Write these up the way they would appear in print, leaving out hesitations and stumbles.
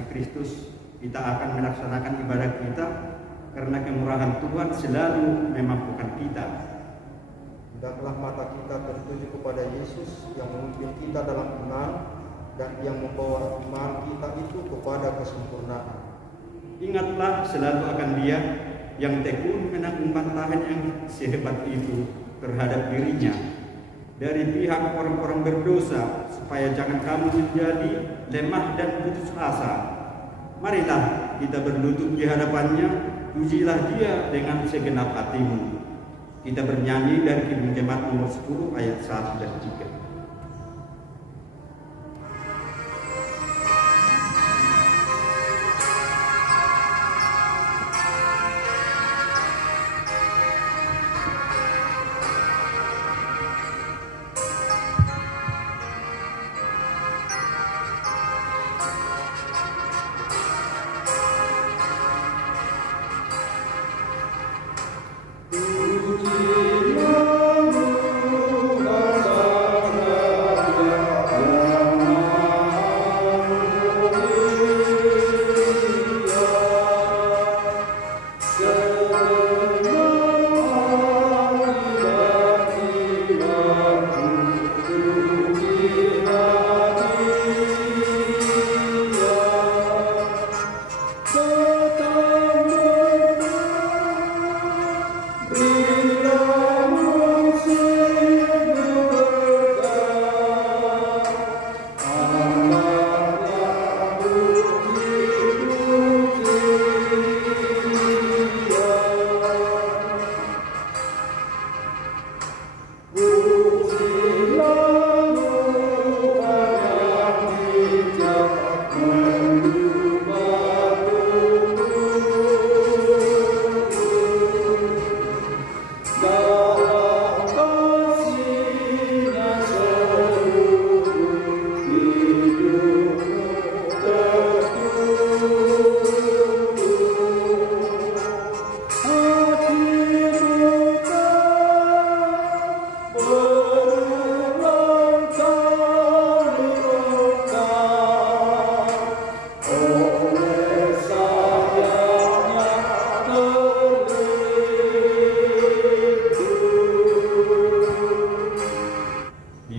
kasih Kristus, kita akan melaksanakan ibadah kita karena kemurahan Tuhan selalu memampukan kita. Hendaklah mata kita tertuju kepada Yesus yang memimpin kita dalam iman dan yang membawa iman kita itu kepada kesempurnaan. Ingatlah selalu akan Dia yang tekun menanggung bantahan yang sehebat itu terhadap dirinya dari pihak orang-orang berdosa, supaya jangan kamu menjadi lemah dan putus asa. Marilah kita berlutut di hadapannya, pujilah Dia dengan segenap hatimu. Kita bernyanyi dari Kidung Jemaat nomor 10 ayat 1 dan 3.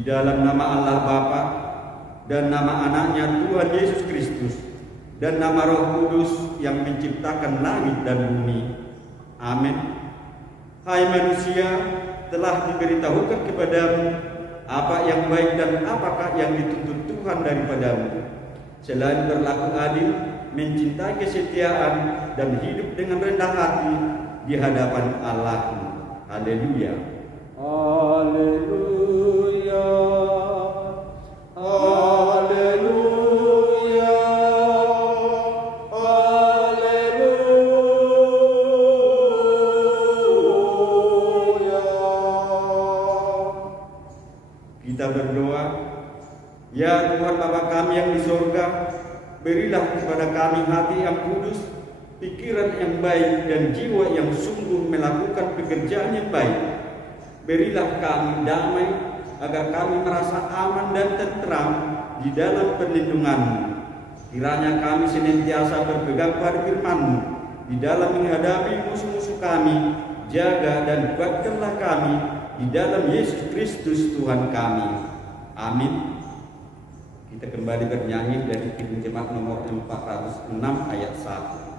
Dalam nama Allah Bapa dan nama anaknya Tuhan Yesus Kristus dan nama Roh Kudus yang menciptakan langit dan bumi. Amin. Hai manusia, telah diberitahukan kepadamu apa yang baik dan apakah yang dituntut Tuhan daripadamu, selain berlaku adil, mencintai kesetiaan, dan hidup dengan rendah hati di hadapan Allahmu. Haleluya. Haleluya. Haleluya. Haleluya. Kita berdoa. Ya Tuhan Bapa kami yang di sorga, berilah kepada kami hati yang kudus, pikiran yang baik, dan jiwa yang sungguh melakukan pekerjaan yang baik. Berilah kami damai, agar kami merasa aman dan tentram di dalam perlindungan-Mu. Kiranya kami senantiasa berpegang pada firman-Mu di dalam menghadapi musuh-musuh kami. Jaga dan kuatkanlah kami di dalam Yesus Kristus Tuhan kami. Amin. Kita kembali bernyanyi dari Kidung Jemaat nomor 406 ayat 1.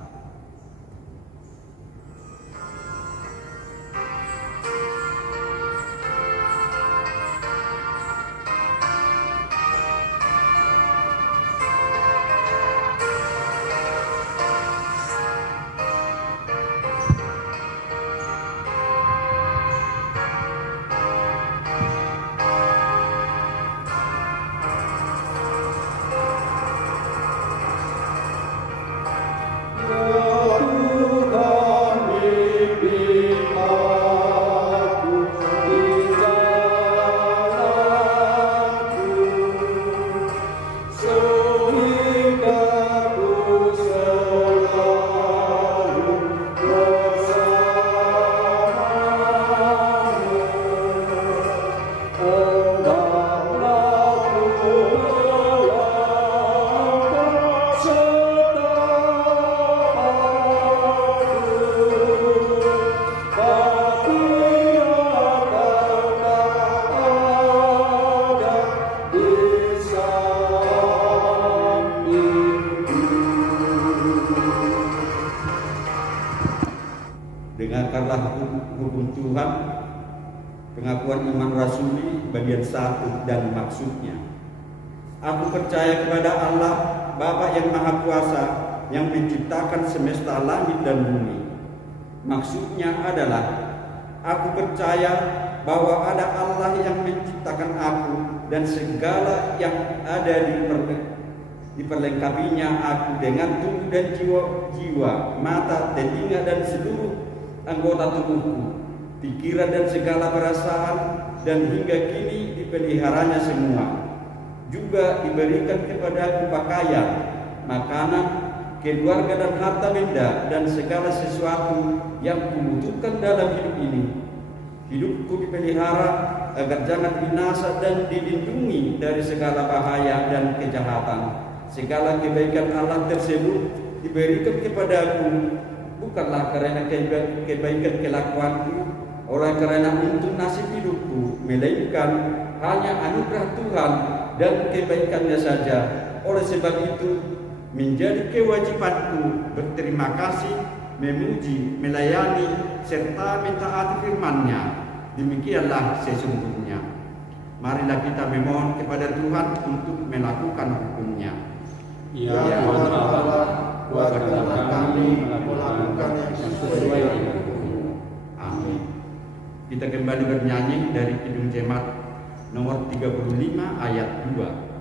Ya Dengarlah hukum Tuhan, pengakuan iman rasuli bagian 1 dan maksudnya. Aku percaya kepada Allah, Bapa yang Maha Kuasa, yang menciptakan semesta langit dan bumi. Maksudnya adalah, aku percaya bahwa ada Allah yang menciptakan aku dan segala yang ada diperlengkapinya aku dengan tubuh dan jiwa, mata, telinga dan seluruh anggota tubuhku, pikiran dan segala perasaan, dan hingga kini dipeliharanya semua. Juga diberikan kepadaku pakaian, makanan, keluarga dan harta benda, dan segala sesuatu yang kubutuhkan dalam hidup ini. Hidupku dipelihara agar jangan binasa dan dilindungi dari segala bahaya dan kejahatan. Segala kebaikan Allah tersebut diberikan kepadaku bukanlah karena kebaikan kelakuanku, oleh karena untung nasib hidupku, melainkan hanya anugerah Tuhan dan kebaikannya saja. Oleh sebab itu, menjadi kewajibanku berterima kasih, memuji, melayani, serta mentaati firman-Nya. Demikianlah sesungguhnya. Marilah kita memohon kepada Tuhan untuk melakukan hukum-Nya. Ya Tuhan Allah, kuatkanlah kami melakukan yang sesuai dengan hukum-Mu. Amin. Kita kembali bernyanyi dari Kidung Jemaat nomor 35 ayat 2.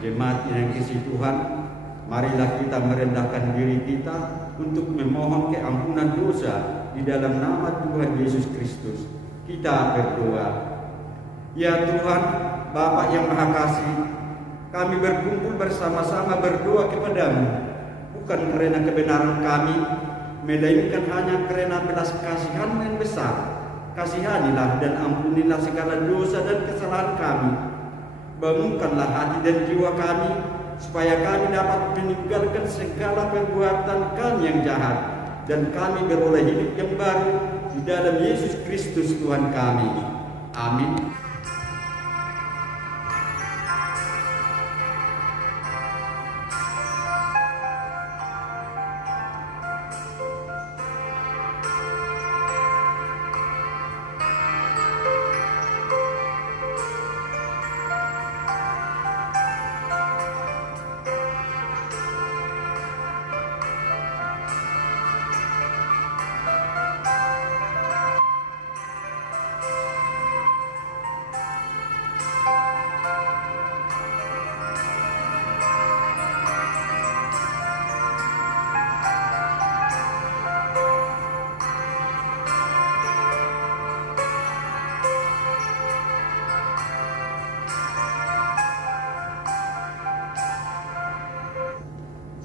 Jemaat yang kasih Tuhan, marilah kita merendahkan diri kita untuk memohon keampunan dosa di dalam nama Tuhan Yesus Kristus. Kita berdoa. Ya Tuhan, Bapa yang Maha Kasih, kami berkumpul bersama-sama berdoa kepadamu, bukan karena kebenaran kami, melainkan hanya karena belas kasihan yang besar. Kasihanilah dan ampunilah segala dosa dan kesalahan kami. Bangunkanlah hati dan jiwa kami, supaya kami dapat meninggalkan segala perbuatan kami yang jahat, dan kami beroleh hidup yang baru di dalam Yesus Kristus Tuhan kami. Amin.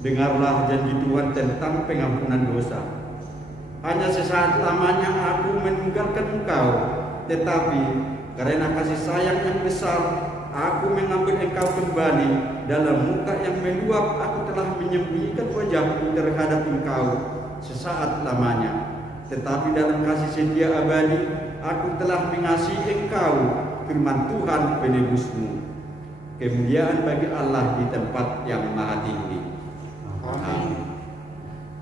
Dengarlah janji Tuhan tentang pengampunan dosa. Hanya sesaat lamanya aku meninggalkan engkau, tetapi karena kasih sayang yang besar, aku mengambil engkau kembali. Dalam muka yang meluap, aku telah menyembunyikan wajahku terhadap engkau sesaat lamanya. Tetapi dalam kasih setia abadi, aku telah mengasihi engkau, firman Tuhan penebusmu. Kemuliaan bagi Allah di tempat yang maha tinggi. Amin.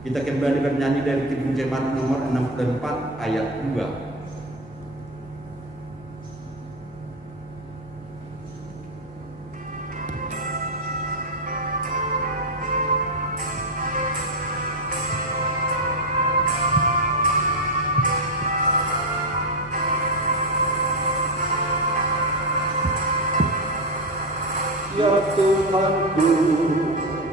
Kita kembali bernyanyi dari Kidung Jemaat nomor 64 ayat 2. Ya Tuhanku,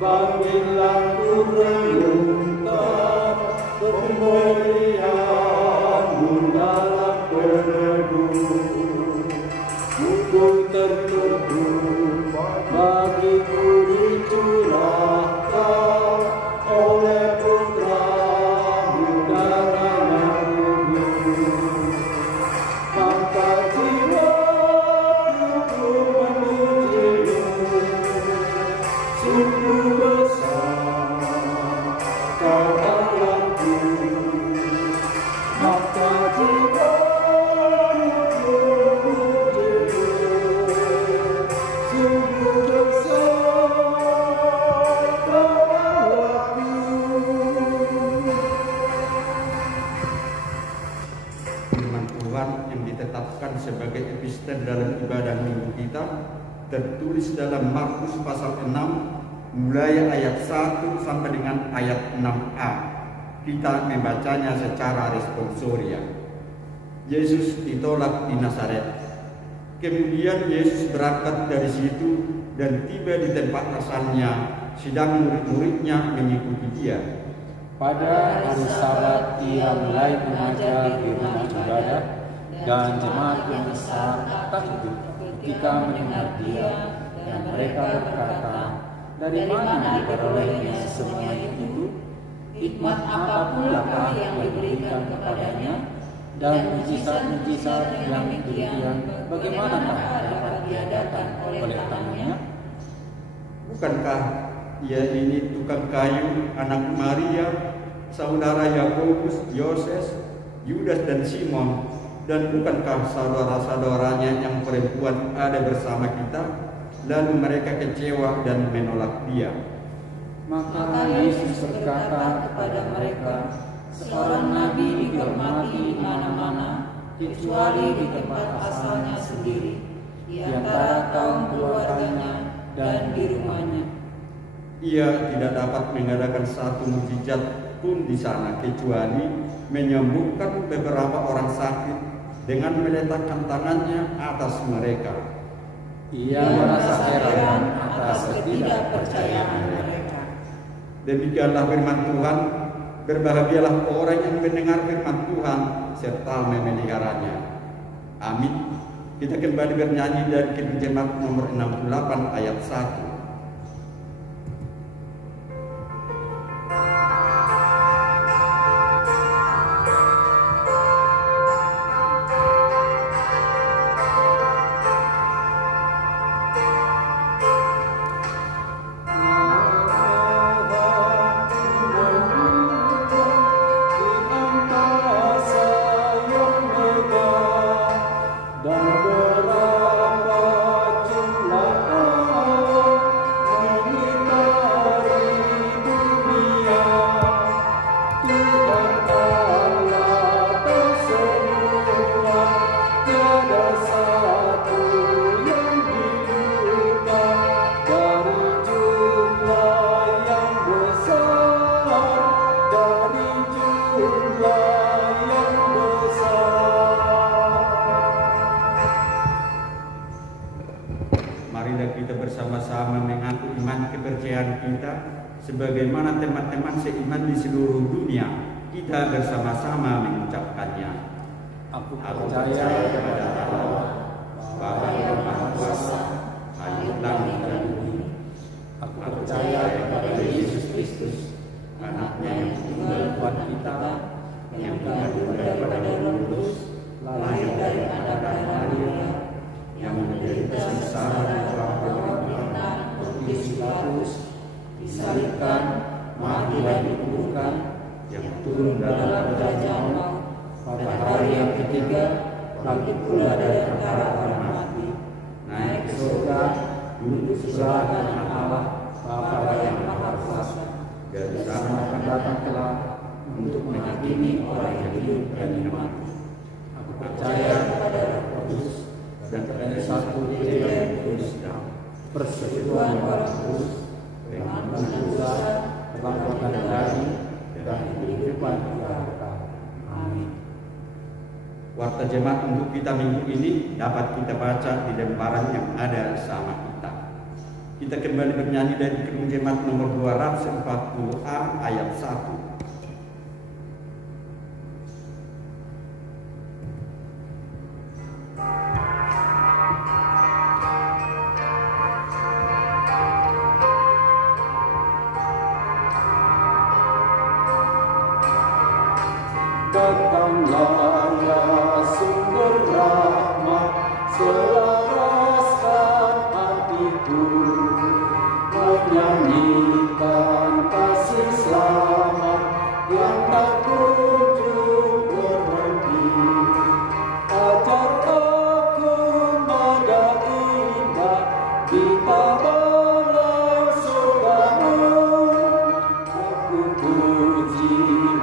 bangkitlah ku renungkan pemberian-Mu dalam peneduh. Hukum tertutup bagiku dicurahkan oleh Putra-Mu darah yang kudus. Maka jiwaku memuji-Mu, sungguh besar Kau Allahku. Maka jiwaku memuji-Mu, sungguh besar Kau Allahku. Firman Tuhan yang ditetapkan sebagai episten dalam ibadah minggu kita tertulis dalam Markus pasal 6 mulai ayat 1 sampai dengan ayat 6a. Kita membacanya secara responsoria. Yesus ditolak di Nazaret. Kemudian Yesus berangkat dari situ dan tiba di tempat asalnya, sedang murid-muridnya mengikuti Dia. Pada hari Sabat ia mulai mengajar di rumah ibadah, dan jemaat yang besar takjub ketika mendengar Dia, dan mereka berkata, dari mana diperolehnya semua itu? Hikmat apa pula yang diberikan kepadanya, dan mujizat-mujizat yang demikian bagaimanakah dapat diadakan oleh tangannya? Bukankah Ia ini tukang kayu, anak Maria, saudara Yakobus, Yoses, Yudas dan Simon? Dan bukankah saudara-saudaranya yang perempuan ada bersama kita? Lalu mereka kecewa dan menolak Dia. Maka Yesus berkata kepada mereka, seorang nabi dihormati di mana-mana, kecuali di tempat asalnya sendiri, di antara kaum keluarganya dan di rumahnya. Ia tidak dapat mengadakan satu mujizat pun di sana, kecuali menyembuhkan beberapa orang sakit dengan meletakkan tangannya atas mereka. Ia merasa heran atas ketidakpercayaan mereka. Demikianlah firman Tuhan. Berbahagialah orang yang mendengar firman Tuhan serta memeliharanya. Amin. Kita kembali bernyanyi dari Kidung Jemaat nomor 68 ayat 1. Marilah kita bersama-sama mengaku iman kepercayaan kita sebagaimana teman-teman seiman di seluruh dunia. Kita bersama-sama mengucapkannya. Aku percaya kepada Allah, Bapa yang Maha Kuasa, Hayat langit dan bumi. Aku percaya kepada Yesus Kristus, Anaknya yang tunggal Tuhan kita, yang mengandung daripada Roh Kudus, lahir dari anak Maria, yang menderita sengsara di bawah pemerintahan Pontius Pilatus, disalibkan, mati dan dikuburkan, yang turun dalam kerajaan maut, pada hari yang ketiga bangkit pula dari antara orang mati, naik ke surga, duduk sebelah kanan Allah, Bapa yang Maha Kuasa. Dari sana akan datang kelak untuk menghakimi orang yang hidup dan yang mati. Aku percaya kepada Roh Kudus dan kepada satu gereja yang kudus, persekutuan orang kudus, pengampunan dosa, pertobatan daging, dan kehidupan yang kekal. Amin. Warta jemaat untuk kita minggu ini dapat kita baca di lembaran yang ada sama kita. Kita kembali bernyanyi dari Kidung Jemaat nomor 240A ayat 1. Datanglah ya sumber rahmat, selaraskan hatiku, menyanyikan kasih selamat yang tak kunjung berhenti. Ajar aku nada indah di tabalan surgamu, aku puji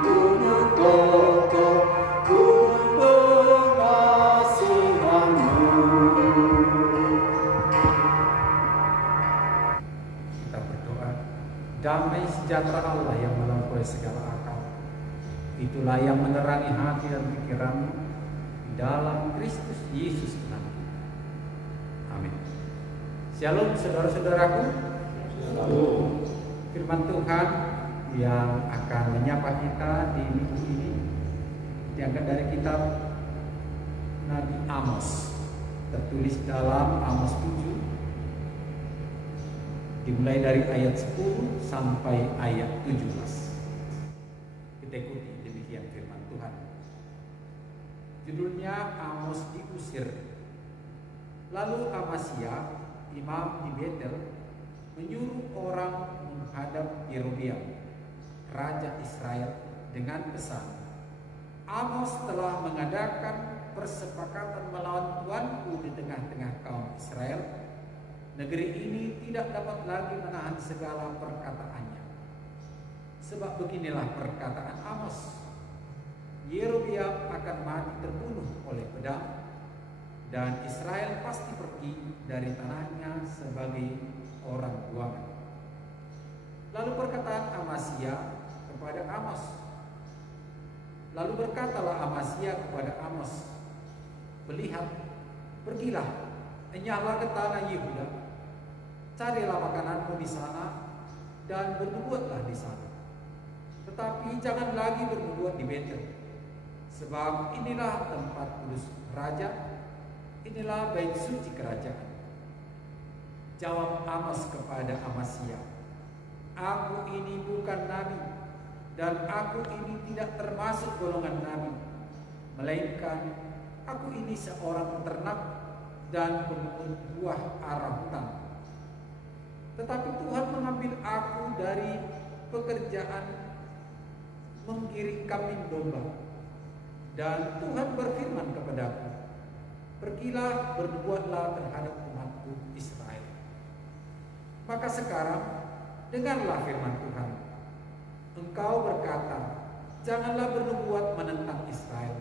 bunyi kokoh pengasihanmu. Kita berdoa, damai sejahtera Allah yang melampaui segala akal, itulah yang menerangi hati dan pikiranmu di dalam Kristus Yesus Tuhan kita. Amin. Shalom saudara-saudaraku. Shalom. Firman Tuhan yang akan menyapa kita di minggu ini diangkat dari kitab Nabi Amos, tertulis dalam Amos 7, dimulai dari ayat 10 sampai ayat 17. Kita ikuti demikian firman Tuhan. Judulnya Amos diusir. Lalu Amasya, imam di Betel, menyuruh orang menghadap Yerobeam, raja Israel, dengan pesan, Amos telah mengadakan persepakatan melawan tuanku di tengah-tengah kaum Israel. Negeri ini tidak dapat lagi menahan segala perkataannya. Sebab beginilah perkataan Amos, Yerobeam akan mati terbunuh oleh pedang, dan Israel pasti pergi dari tanahnya sebagai orang buangan. Lalu perkataan Amasya kepada Amos. Lalu berkatalah Amasya kepada Amos, "Melihat, pergilah, enyahlah ke tanah Yehuda, carilah makananmu di sana, dan bernubuatlah di sana. Tetapi jangan lagi bernubuat di Betel, sebab inilah tempat kudus raja, inilah bait suci kerajaan." Jawab Amos kepada Amasya, "Aku ini bukan nabi, dan aku ini tidak termasuk golongan nabi, melainkan aku ini seorang peternak dan pemungut buah ara hutan. Tetapi Tuhan mengambil aku dari pekerjaan menggiring kambing domba, dan Tuhan berfirman kepadaku, pergilah bernubuatlah terhadap umatku Israel. Maka sekarang dengarlah firman Tuhan. Engkau berkata, janganlah bernubuat menentang Israel,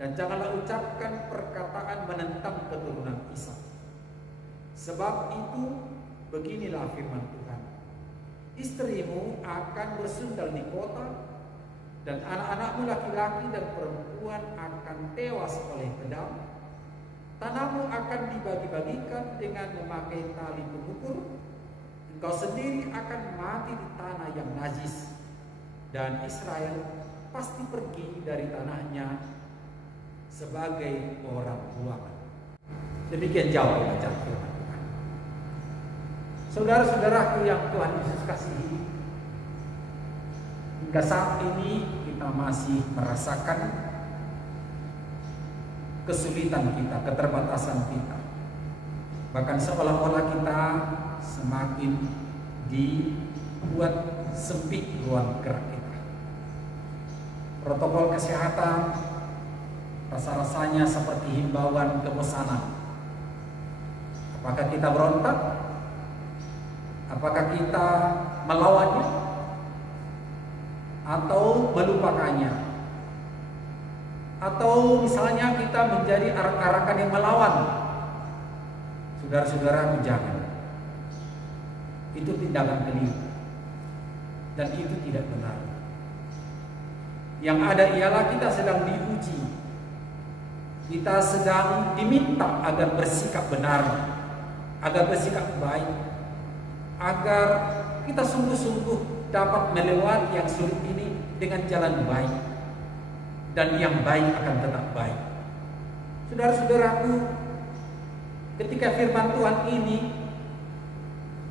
dan janganlah ucapkan perkataan menentang keturunan Ishak. Sebab itu beginilah firman Tuhan, istrimu akan bersundal di kota, dan anak-anakmu laki-laki dan perempuan akan tewas oleh pedang. Tanahmu akan dibagi-bagikan dengan memakai tali pengukur. Engkau sendiri akan mati di tanah yang najis, dan Israel pasti pergi dari tanahnya sebagai orang buangan." Demikian jauh bacaan firman Tuhan. Saudara-saudaraku yang Tuhan Yesus kasihi, hingga saat ini kita masih merasakan kesulitan kita, keterbatasan kita. Bahkan seolah-olah kita semakin dibuat sempit ruang gerak kita. Protokol kesehatan rasa-rasanya seperti himbauan kebosanan. Apakah kita berontak? Apakah kita melawannya? Atau melupakannya? Atau misalnya kita menjadi arak-arakan yang melawan? Saudara-saudara, jangan. Itu tindakan keliru, dan itu tidak benar. Yang ada ialah kita sedang diuji, kita sedang diminta agar bersikap benar, agar bersikap baik, agar kita sungguh-sungguh dapat melewati yang sulit ini dengan jalan baik, dan yang baik akan tetap baik. Saudara-saudaraku, ketika firman Tuhan ini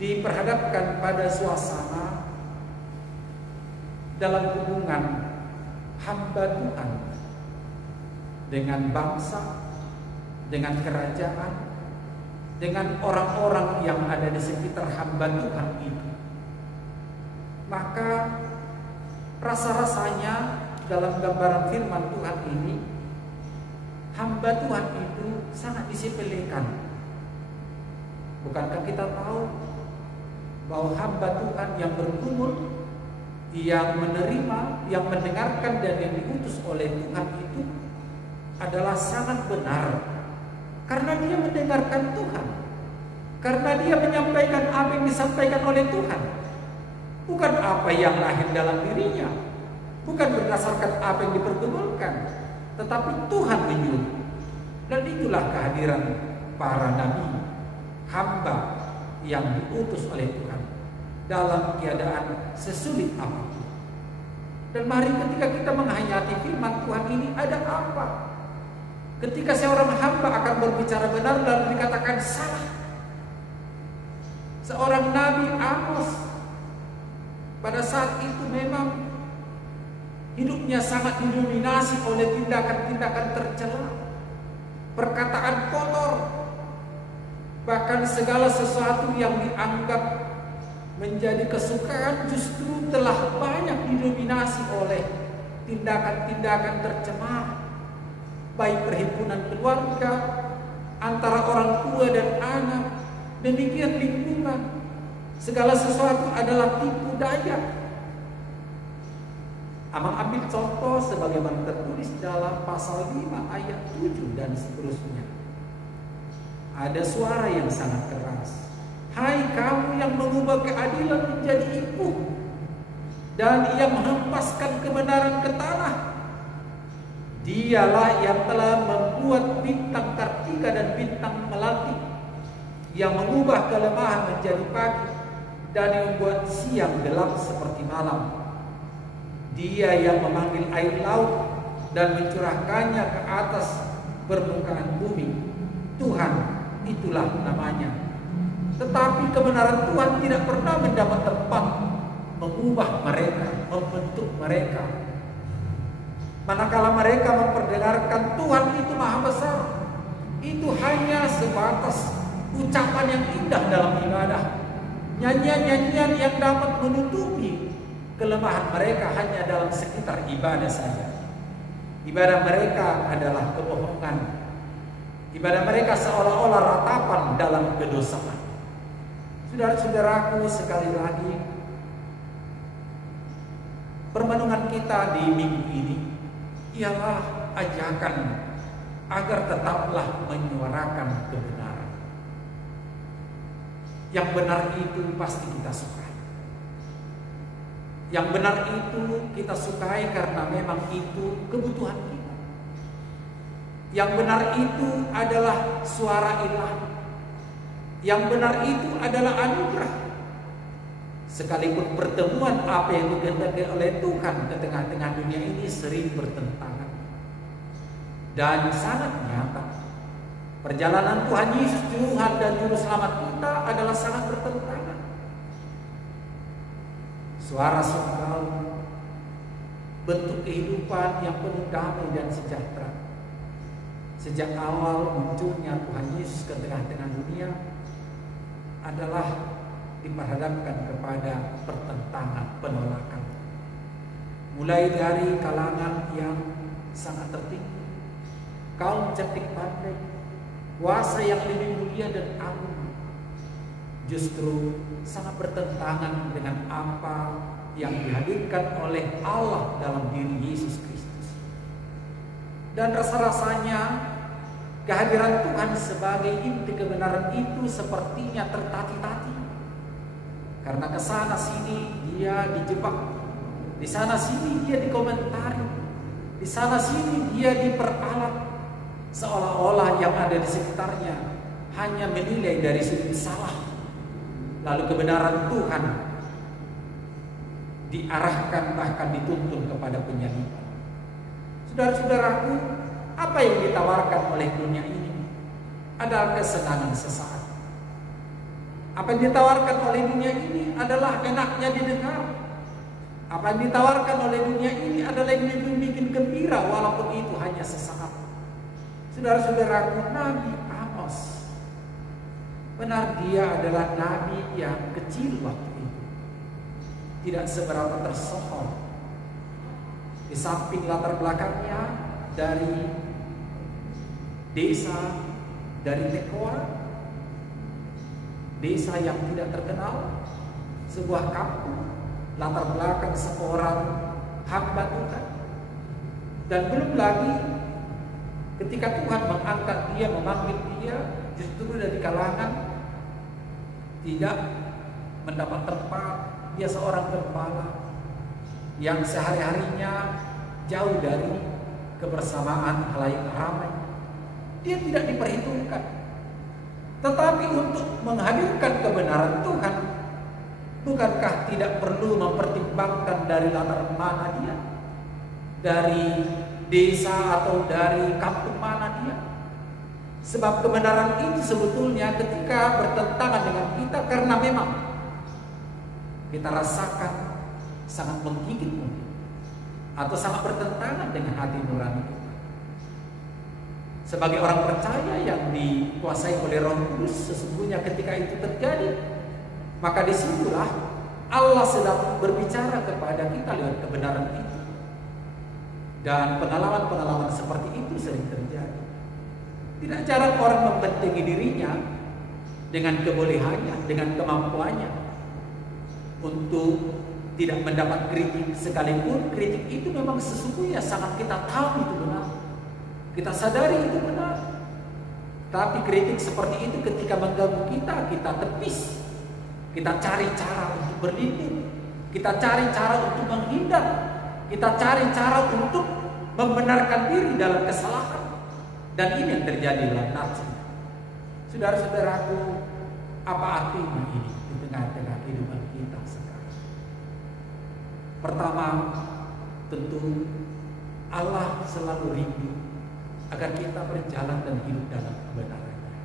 diperhadapkan pada suasana dalam hubungan hamba Tuhan dengan bangsa, dengan kerajaan, dengan orang-orang yang ada di sekitar hamba Tuhan itu, maka rasa-rasanya dalam gambaran firman Tuhan ini, hamba Tuhan itu sangat disepelekan. Bukankah kita tahu bahwa hamba Tuhan yang bergumul, yang menerima, yang mendengarkan dan yang diutus oleh Tuhan itu adalah sangat benar, karena dia mendengarkan Tuhan, karena dia menyampaikan apa yang disampaikan oleh Tuhan, bukan apa yang lahir dalam dirinya, bukan berdasarkan apa yang dipergumulkan, tetapi Tuhan menyuruh. Dan itulah kehadiran para nabi, hamba yang diutus oleh Tuhan dalam keadaan sesulit apapun. Dan mari ketika kita menghayati firman Tuhan ini, ada apa? Ketika seorang hamba akan berbicara benar lalu dikatakan salah. Seorang nabi Amos pada saat itu memang hidupnya sangat didominasi oleh tindakan-tindakan tercela, perkataan kotor, bahkan segala sesuatu yang dianggap menjadi kesukaan justru telah banyak didominasi oleh tindakan-tindakan tercemar, baik perhimpunan keluarga, antara orang tua dan anak, demikian lingkungan. Segala sesuatu adalah tipu daya. Amang ambil contoh sebagaimana tertulis dalam pasal 5 ayat 7 dan seterusnya. Ada suara yang sangat keras. Hai kamu yang mengubah keadilan menjadi ipuh dan yang menghempaskan kebenaran ke tanah. Dialah yang telah membuat bintang Kartika dan bintang Melati, yang mengubah kelemahan menjadi pagi dan yang membuat siang gelap seperti malam. Dia yang memanggil air laut dan mencurahkannya ke atas permukaan bumi. Tuhan, itulah namanya. Tetapi kebenaran Tuhan tidak pernah mendapat tempat mengubah mereka, membentuk mereka. Manakala mereka memperdengarkan Tuhan itu maha besar, itu hanya sebatas ucapan yang indah dalam ibadah, nyanyian-nyanyian yang dapat menutupi kelemahan mereka hanya dalam sekitar ibadah saja. Ibadah mereka adalah kebohongan. Ibadah mereka seolah-olah ratapan dalam kedosaan. Saudara-saudaraku, sekali lagi, permenungan kita di minggu ini ialah ajakan agar tetaplah menyuarakan kebenaran. Yang benar itu pasti kita sukai. Yang benar itu kita sukai karena memang itu kebutuhan kita. Yang benar itu adalah suara ilahi. Yang benar itu adalah anugerah. Sekalipun pertemuan apa yang dikehendaki oleh Tuhan ke tengah-tengah dunia ini sering bertentangan dan sangat nyata. Perjalanan Tuhan Yesus, Tuhan dan Juru Selamat kita adalah sangat bertentangan. Suara sakral, bentuk kehidupan yang penuh damai dan sejahtera. Sejak awal munculnya Tuhan Yesus ke tengah-tengah dunia adalah diperhadapkan kepada pertentangan, penolakan. Mulai dari kalangan yang sangat tertinggi, kaum cerdik pandai, kuasa yang lebih mulia dan agung, justru sangat bertentangan dengan apa yang dihadirkan oleh Allah dalam diri Yesus Kristus. Dan rasa-rasanya kehadiran Tuhan sebagai inti kebenaran itu sepertinya tertati-tati. Karena kesana sini dia dijebak, di sana sini dia dikomentari, di sana sini dia diperalat, seolah-olah yang ada di sekitarnya hanya menilai dari sudut salah, lalu kebenaran Tuhan diarahkan bahkan dituntun kepada penyaliban. Saudara-saudaraku, apa yang ditawarkan oleh dunia ini adalah kesenangan sesaat. Apa yang ditawarkan oleh dunia ini adalah enaknya didengar. Apa yang ditawarkan oleh dunia ini adalah yang bikin gembira walaupun itu hanya sesaat. Saudara-saudaraku, Nabi Amos, benar dia adalah nabi yang kecil waktu itu, tidak seberapa tersohor. Di samping latar belakangnya dari desa, dari Tekoa, desa yang tidak terkenal, sebuah kampung, latar belakang seorang hamba Tuhan. Dan belum lagi ketika Tuhan mengangkat dia, memanggil dia, justru dari kalangan tidak mendapat tempat. Dia seorang gembala yang sehari-harinya jauh dari kebersamaan halayak ramai. Dia tidak diperhitungkan. Tetapi untuk menghadirkan kebenaran Tuhan, bukankah tidak perlu mempertimbangkan dari latar mana dia, dari desa atau dari kampung mana dia? Sebab kebenaran itu sebetulnya ketika bertentangan dengan kita, karena memang kita rasakan sangat menggigit mungkin, atau sangat bertentangan dengan hati nurani kita. Sebagai orang percaya yang dikuasai oleh Roh Kudus, sesungguhnya ketika itu terjadi, maka disitulah Allah sedang berbicara kepada kita lewat kebenaran itu. Dan pengalaman-pengalaman seperti itu sering terjadi. Tidak jarang orang membentengi dirinya dengan kebolehannya, dengan kemampuannya untuk tidak mendapat kritik, sekalipun kritik itu memang sesungguhnya sangat kita tahu itu benar, kita sadari itu benar. Tapi kritik seperti itu ketika mengganggu kita, kita tepis, kita cari cara untuk berlindung, kita cari cara untuk menghindar, kita cari cara untuk membenarkan diri dalam kesalahan. Dan ini yang terjadi dalam nafsu. Saudara-saudaraku, apa artinya ini di tengah-tengah kehidupan kita sekarang? Pertama, tentu Allah selalu rindu agar kita berjalan dan hidup dalam kebenarannya,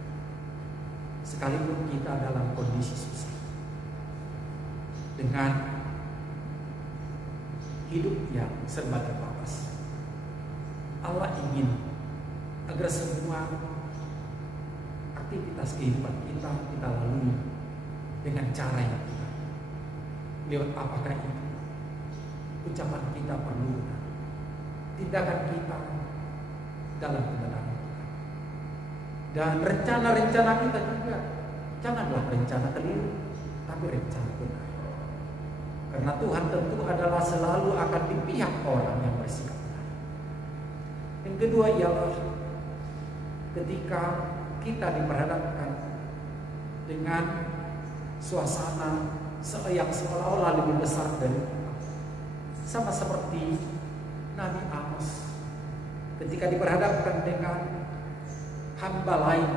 sekalipun kita dalam kondisi susah, dengan hidup yang serba terbatas. Allah ingin agar semua aktivitas kehidupan kita lalui dengan cara yang kita. Lewat apakah itu? Ucapan kita perlu, tindakan kita dalam kebenaran kita. Dan rencana-rencana kita juga janganlah rencana keliru, tapi rencana benar. Karena Tuhan tentu adalah selalu akan di pihak orang yang bersikap benar. Yang kedua ialah ketika kita diperhadapkan dengan suasana yang seolah-olah lebih besar dari kita, sama seperti Nabi Amos ketika diperhadapkan dengan hamba lain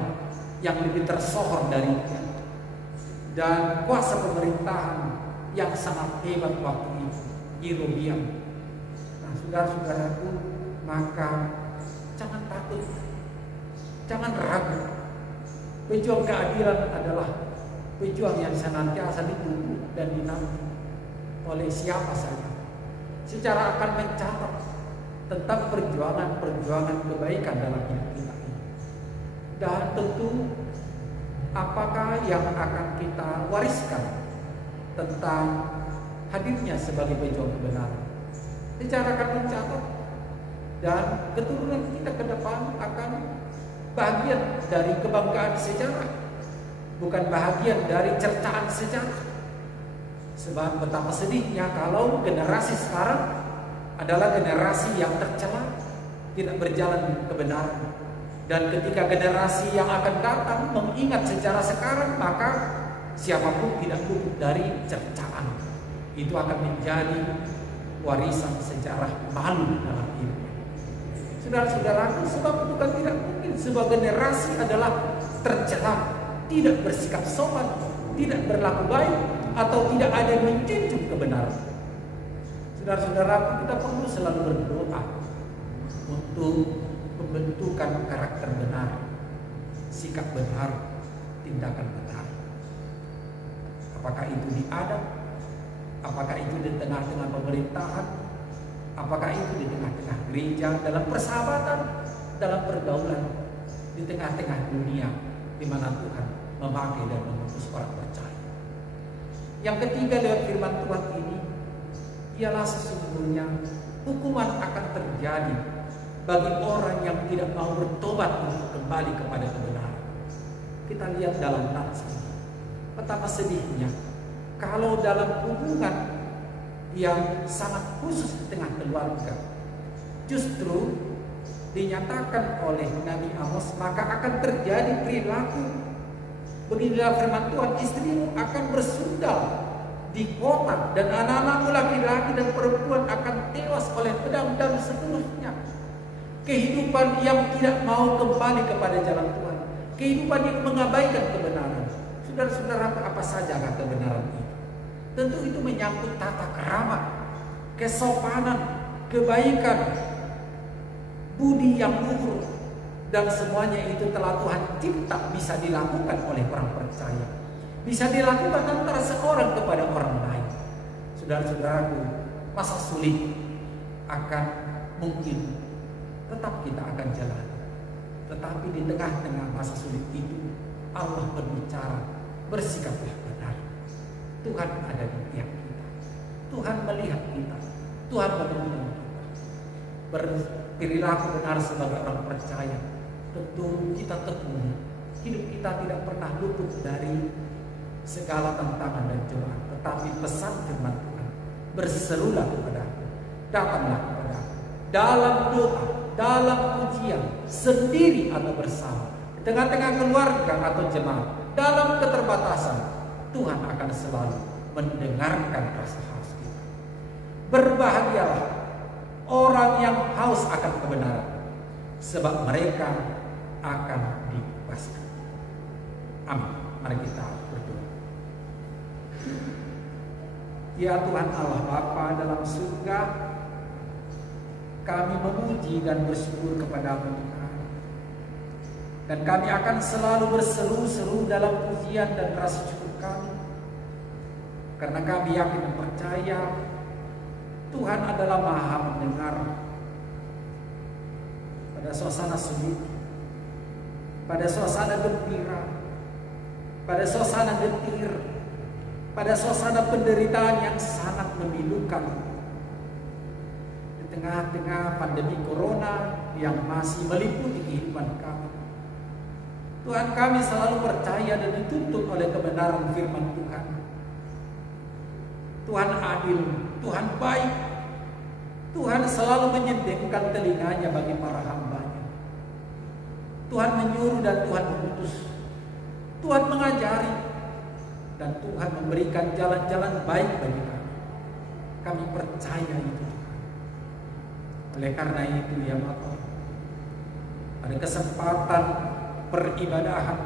yang lebih tersohor darinya dan kuasa pemerintahan yang sangat hebat waktu itu, Yerobiam. Nah, saudara-saudaraku, maka jangan takut, jangan ragu. Pejuang keadilan adalah pejuang yang senantiasa ditunggu dan dinanti oleh siapa saja, secara akan mencatat tentang perjuangan-perjuangan kebaikan dalam hidup kita ini. Dan tentu apakah yang akan kita wariskan tentang hadirnya sebagai pejuang kebenaran, secara akan mencatat, dan keturunan kita ke depan akan bagian dari kebanggaan sejarah, bukan bagian dari cercaan sejarah. Sebab betapa sedihnya kalau generasi sekarang adalah generasi yang tercela, tidak berjalan kebenaran. Dan ketika generasi yang akan datang mengingat sejarah sekarang, maka siapapun tidak luput dari cercaan. Itu akan menjadi warisan sejarah malu dalam hidupnya. Saudara-saudaraku, sebab bukan tidak mungkin sebuah generasi adalah tercela, tidak bersikap sopan, tidak berlaku baik atau tidak ada yang menjunjung kebenaran. Saudara-saudaraku, kita perlu selalu berdoa untuk pembentukan karakter benar, sikap benar, tindakan benar. Apakah itu di adat, apakah itu di tengah-tengah pemerintahan, apakah itu di tengah-tengah gereja, dalam persahabatan, dalam pergaulan, di tengah-tengah dunia di mana Tuhan memakai dan mengutus orang percaya. Yang ketiga, lewat firman Tuhan ini ialah sesungguhnya hukuman akan terjadi bagi orang yang tidak mau bertobat untuk kembali kepada kebenaran. Kita lihat dalam nats ini. Betapa sedihnya kalau dalam hubungan yang sangat khusus di tengah keluarga, justru dinyatakan oleh Nabi Amos, maka akan terjadi perilaku. Beginilah firman Tuhan, istrimu akan bersundal di kota dan anak-anakmu laki-laki dan perempuan akan tewas oleh pedang dan seterusnya. Kehidupan yang tidak mau kembali kepada jalan Tuhan, kehidupan yang mengabaikan kebenaran. Saudara-saudara, apa saja kebenaran itu? Tentu itu menyangkut tata krama, kesopanan, kebaikan, budi yang luhur, dan semuanya itu telah Tuhan cipta bisa dilakukan oleh orang percaya, bisa dilakukan antara seorang kepada orang lain. Saudara-saudaraku, masa sulit akan mungkin tetap kita akan jalani, tetapi di tengah-tengah masa sulit itu Allah berbicara, bersikaplah benar. Tuhan ada di pihak kita, Tuhan melihat kita, Tuhan menolong kita. Berperilaku benar sebagai orang percaya, tentu kita tekuni. Hidup kita tidak pernah luput dari segala tantangan dan cobaan, tetapi pesan firman Tuhan, berserulah kepadaku, datanglah kepadaku, dalam doa, dalam ujian, sendiri atau bersama, di tengah-tengah keluarga atau jemaat, dalam keterbatasan, Tuhan akan selalu mendengarkan rasa haus kita. Berbahagialah orang yang haus akan kebenaran, sebab mereka akan dibebaskan. Amin. Mari kita berdoa. Ya Tuhan Allah Bapa dalam surga, kami memuji dan bersyukur kepada-Mu Tuhan. Dan kami akan selalu berseru-seru dalam pujian dan rasa syukur kami, karena kami yakin dan percaya Tuhan adalah Maha mendengar. Pada suasana sulit, pada suasana gembira, pada suasana getir, pada suasana penderitaan yang sangat memilukan, di tengah-tengah pandemi corona yang masih meliputi kehidupan kami, Tuhan, kami selalu percaya dan dituntut oleh kebenaran firman Tuhan. Tuhan adil, Tuhan baik, Tuhan selalu menyediakan telinganya bagi para hamba-Nya. Tuhan menyuruh dan Tuhan mengutus, Tuhan mengajari, dan Tuhan memberikan jalan-jalan baik bagi kami. Kami percaya itu, Tuhan. Oleh karena itu ya Bapa, pada kesempatan peribadahan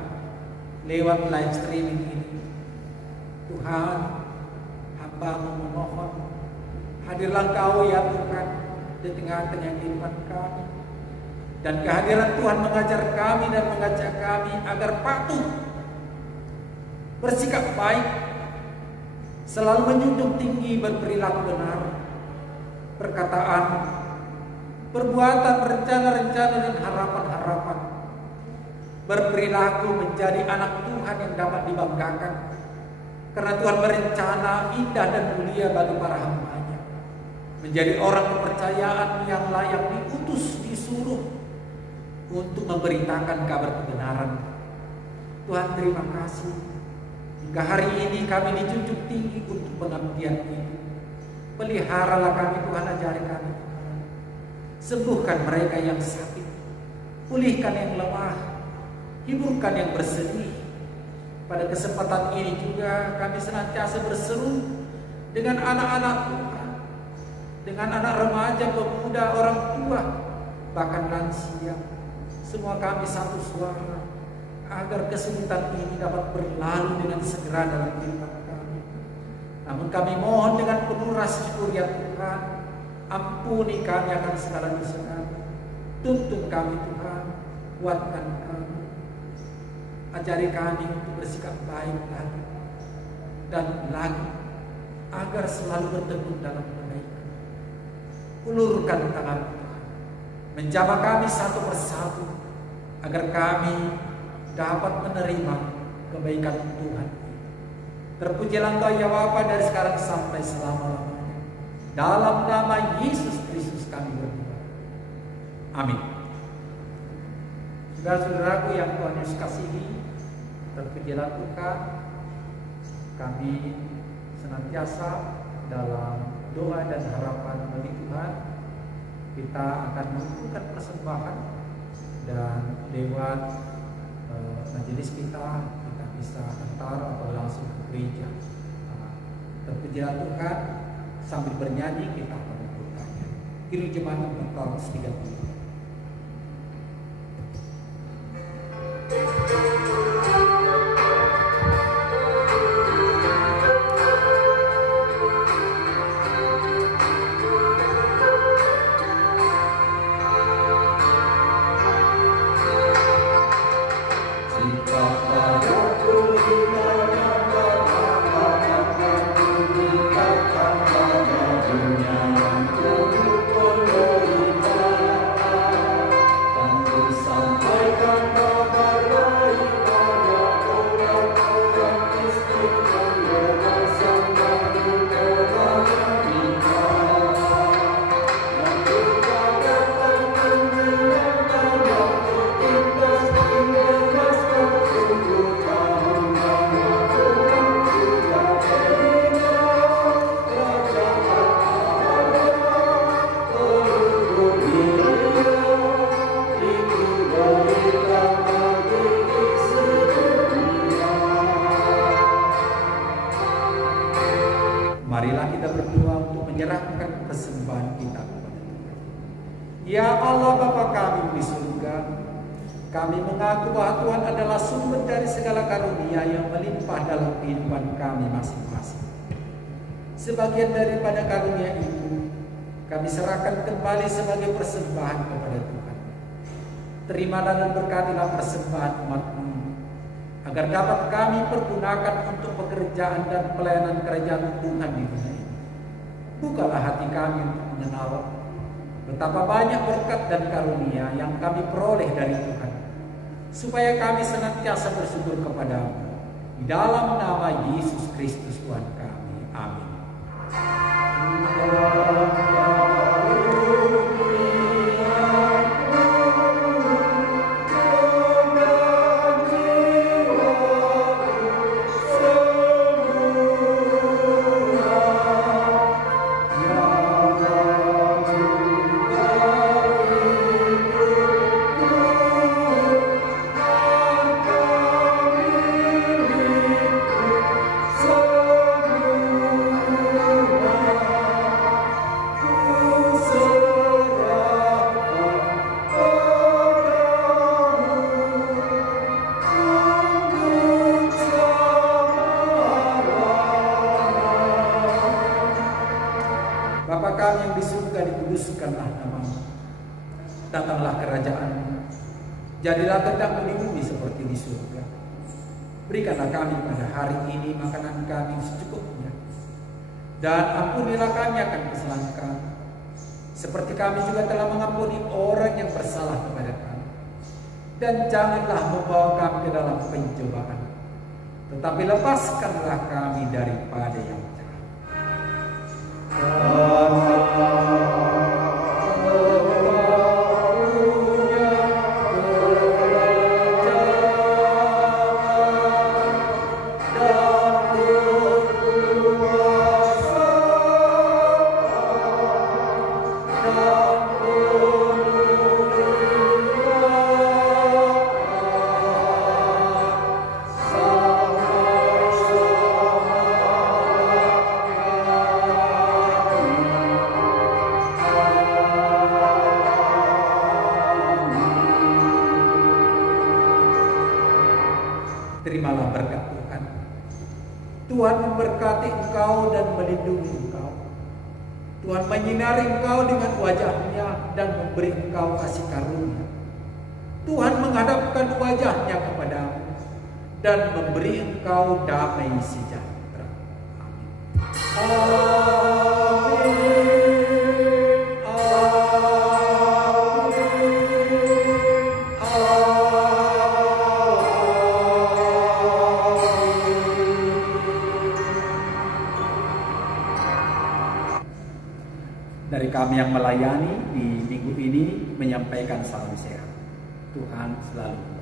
lewat live streaming ini, Tuhan, hamba-Mu memohon, hadirlah Kau ya Tuhan di tengah-tengah kehidupan kami. Dan kehadiran Tuhan mengajar kami dan mengajak kami agar patuh, bersikap baik, selalu menjunjung tinggi berperilaku benar, perkataan, perbuatan, rencana-rencana dan harapan-harapan, berperilaku menjadi anak Tuhan yang dapat dibanggakan, karena Tuhan berencana indah dan mulia bagi para hamba-Nya, menjadi orang kepercayaan yang layak diutus, disuruh untuk memberitakan kabar kebenaran. Tuhan, terima kasih hingga hari ini kami dijunjung tinggi untuk pengabdian ini. Peliharalah kami Tuhan, ajari kami Tuhan. Sembuhkan mereka yang sakit, pulihkan yang lemah, hiburkan yang bersedih. Pada kesempatan ini juga kami senantiasa berseru dengan anak-anak Tuhan, dengan anak remaja, pemuda, orang tua, bahkan lansia. Semua kami satu suara agar kesulitan ini dapat berlalu dengan segera dalam kehidupan kami. Namun kami mohon dengan penuh rasa syukur ya Tuhan, ampuni kami akan segala dosa kami. Tuntun kami Tuhan, kuatkan kami, ajari kami untuk bersikap baik lagi dan lagi, agar selalu bertekun dalam kebaikan. Ulurkan tangan Tuhan, menjamah kami satu persatu, agar kami dapat menerima kebaikan Tuhan. Terpujilah Engkau ya Bapa dari sekarang sampai selama-lamanya. Dalam nama Yesus Kristus kami berdoa. Amin. Saudara-saudaraku yang Tuhan Yesus kasihi, terpujilah Tuhan. Kami senantiasa dalam doa dan harapan bagi Tuhan. Kita akan mengumpulkan persembahan dan lewat majelis kita bisa antar atau langsung ke gereja. Terpujilah Tuhan, sambil bernyanyi kita mengumpulkannya. Kiri jemaat Mataus 30. Marilah kita berdoa untuk menyerahkan persembahan kita kepada Tuhan. Ya Allah Bapa kami di surga, kami mengaku bahwa Tuhan adalah sumber dari segala karunia yang melimpah dalam kehidupan kami masing-masing. Sebagian daripada karunia itu kami serahkan kembali sebagai persembahan kepada Tuhan. Terimalah dan berkatilah persembahan umat-Mu, agar dapat kami pergunakan untuk pekerjaan dan pelayanan kerajaan Tuhan di dunia ini. Bukalah hati kami untuk mengenal betapa banyak berkat dan karunia yang kami peroleh dari Tuhan, supaya kami senantiasa bersyukur kepadamu. Di dalam nama Yesus Kristus Tuhan kami. Amin. Bapa kami yang di surga, dikuduskanlah nama-Mu. Datanglah kerajaan-Mu. Jadilah kehendak-Mu di bumi seperti di surga. Berikanlah kami pada hari ini makanan kami secukupnya. Dan ampunilah kami akan kesalahan kami, seperti kami juga telah mengampuni orang yang bersalah kepada kami. Dan janganlah membawa kami ke dalam pencobaan, tetapi lepaskanlah kami daripada yang jahat. Amin. terimalah berkat Tuhan. Tuhan memberkati engkau dan melindungi engkau. Tuhan menyinari engkau dengan wajah-Nya dan memberi engkau kasih karunia. Tuhan menghadapkan wajah-Nya kepadamu dan memberi engkau damai sejahtera. Amin. Dari kami yang melayani di minggu ini menyampaikan salam sehat. Tuhan selalu